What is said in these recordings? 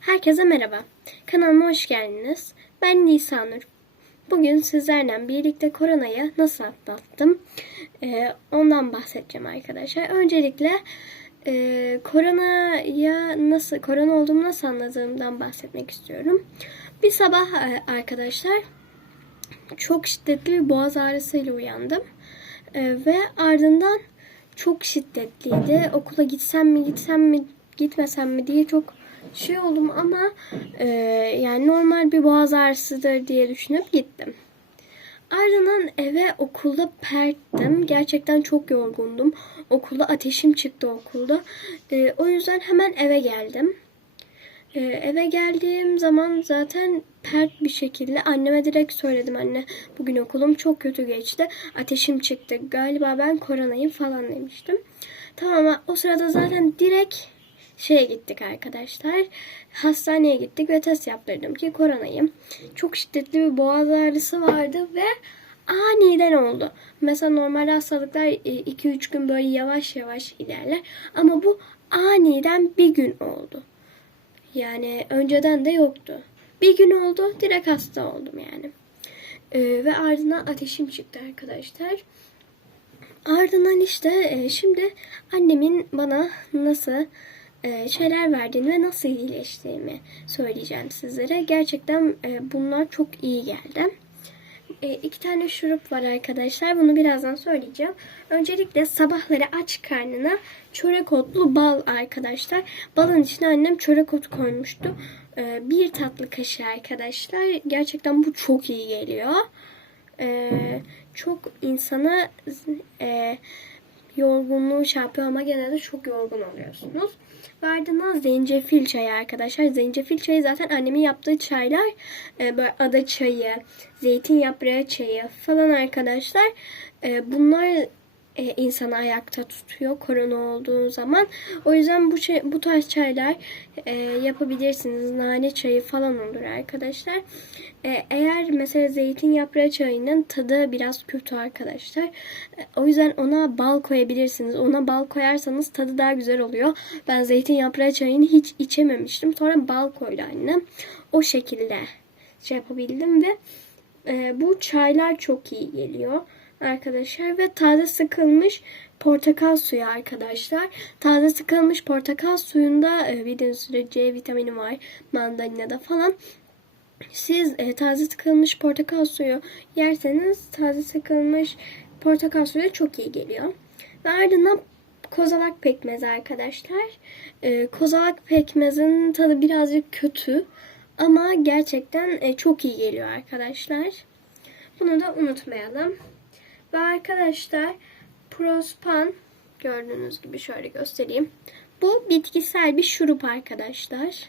Herkese merhaba. Kanalıma hoş geldiniz. Ben Nisanur. Bugün sizlerle birlikte koronayı nasıl atlattım ee, ondan bahsedeceğim arkadaşlar. Öncelikle e, koronaya nasıl korona olduğumu nasıl anladığımdan bahsetmek istiyorum. Bir sabah e, arkadaşlar çok şiddetli bir boğaz ağrısıyla uyandım. E, ve ardından çok şiddetliydi. Okula gitsem mi gitsem mi gitmesem mi diye çok şey oldum ama e, yani normal bir boğaz ağrısıdır diye düşünüp gittim. Ardından eve okulda perttim. Gerçekten çok yorgundum. Okulda ateşim çıktı okulda. E, o yüzden hemen eve geldim. E, eve geldiğim zaman zaten pert bir şekilde anneme direkt söyledim anne bugün okulum çok kötü geçti. Ateşim çıktı. Galiba ben koronayım falan demiştim. Tamam ama o sırada zaten direkt şeye gittik arkadaşlar. Hastaneye gittik ve test yaptırdım ki koronayım. Çok şiddetli bir boğaz ağrısı vardı ve aniden oldu. Mesela normal hastalıklar 2-3 gün böyle yavaş yavaş ilerler. Ama bu aniden bir gün oldu. Yani önceden de yoktu. Bir gün oldu direkt hasta oldum yani. Ee, ve ardından ateşim çıktı arkadaşlar. Ardından işte e, şimdi annemin bana nasıl e, şeyler verdiğini ve nasıl iyileştiğimi söyleyeceğim sizlere. Gerçekten e, bunlar çok iyi geldi. E, iki tane şurup var arkadaşlar. Bunu birazdan söyleyeceğim. Öncelikle sabahları aç karnına çörek otlu bal arkadaşlar. Balın içine annem çörek otu koymuştu. E, bir tatlı kaşığı arkadaşlar. Gerçekten bu çok iyi geliyor. E, çok insana e, yorgunluğu şey yapıyor ama gene de çok yorgun oluyorsunuz. Ve ardından zencefil çayı arkadaşlar. Zencefil çayı zaten annemin yaptığı çaylar e, böyle ada çayı, zeytin yaprağı çayı falan arkadaşlar. E, bunlar e, insanı ayakta tutuyor korona olduğu zaman. O yüzden bu şey, bu tarz çaylar e, yapabilirsiniz. Nane çayı falan olur arkadaşlar. E, eğer mesela zeytin yaprağı çayının tadı biraz kötü arkadaşlar. E, o yüzden ona bal koyabilirsiniz. Ona bal koyarsanız tadı daha güzel oluyor. Ben zeytin yaprağı çayını hiç içememiştim. Sonra bal koydu annem. O şekilde şey yapabildim ve e, bu çaylar çok iyi geliyor arkadaşlar ve taze sıkılmış portakal suyu arkadaşlar. Taze sıkılmış portakal suyunda e, bildiğiniz C vitamini var mandalinada falan. Siz e, taze sıkılmış portakal suyu yerseniz taze sıkılmış portakal suyu çok iyi geliyor. Ve ardından kozalak pekmezi arkadaşlar. E, kozalak pekmezin tadı birazcık kötü ama gerçekten e, çok iyi geliyor arkadaşlar. Bunu da unutmayalım. Ve arkadaşlar prospan gördüğünüz gibi şöyle göstereyim. Bu bitkisel bir şurup arkadaşlar.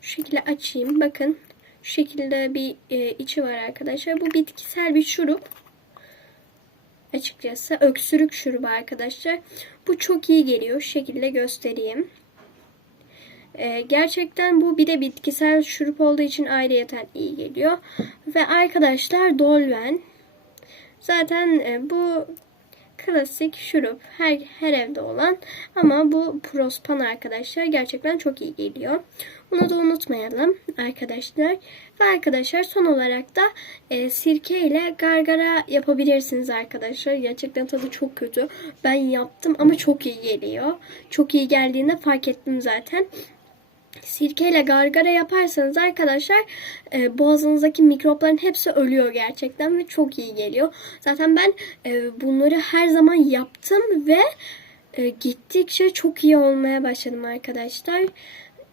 Şu şekilde açayım. Bakın şu şekilde bir e, içi var arkadaşlar. Bu bitkisel bir şurup. Açıkçası öksürük şurubu arkadaşlar. Bu çok iyi geliyor. Şu şekilde göstereyim. E, gerçekten bu bir de bitkisel şurup olduğu için ayrıyeten iyi geliyor. Ve arkadaşlar Dolven Zaten e, bu klasik şurup her her evde olan ama bu prospan arkadaşlar gerçekten çok iyi geliyor. Bunu da unutmayalım arkadaşlar. Ve arkadaşlar son olarak da e, sirke ile gargara yapabilirsiniz arkadaşlar. Gerçekten tadı çok kötü. Ben yaptım ama çok iyi geliyor. Çok iyi geldiğinde fark ettim zaten sirkeyle gargara yaparsanız arkadaşlar e, boğazınızdaki mikropların hepsi ölüyor gerçekten ve çok iyi geliyor. Zaten ben e, bunları her zaman yaptım ve e, gittikçe çok iyi olmaya başladım arkadaşlar.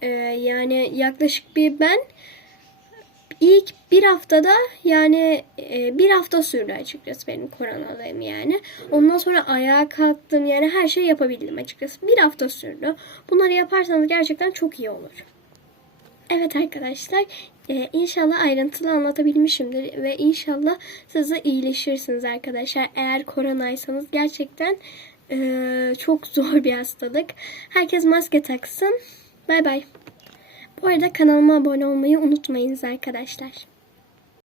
E, yani yaklaşık bir ben ilk bir haftada yani e, bir hafta sürdü açıkçası benim koronalığım yani. Ondan sonra ayağa kalktım yani her şey yapabildim açıkçası. Bir hafta sürdü. Bunları yaparsanız gerçekten çok iyi olur. Evet arkadaşlar e, inşallah ayrıntılı anlatabilmişimdir ve inşallah siz de iyileşirsiniz arkadaşlar. Eğer koronaysanız gerçekten e, çok zor bir hastalık. Herkes maske taksın. Bay bay. Bu arada kanalıma abone olmayı unutmayınız arkadaşlar.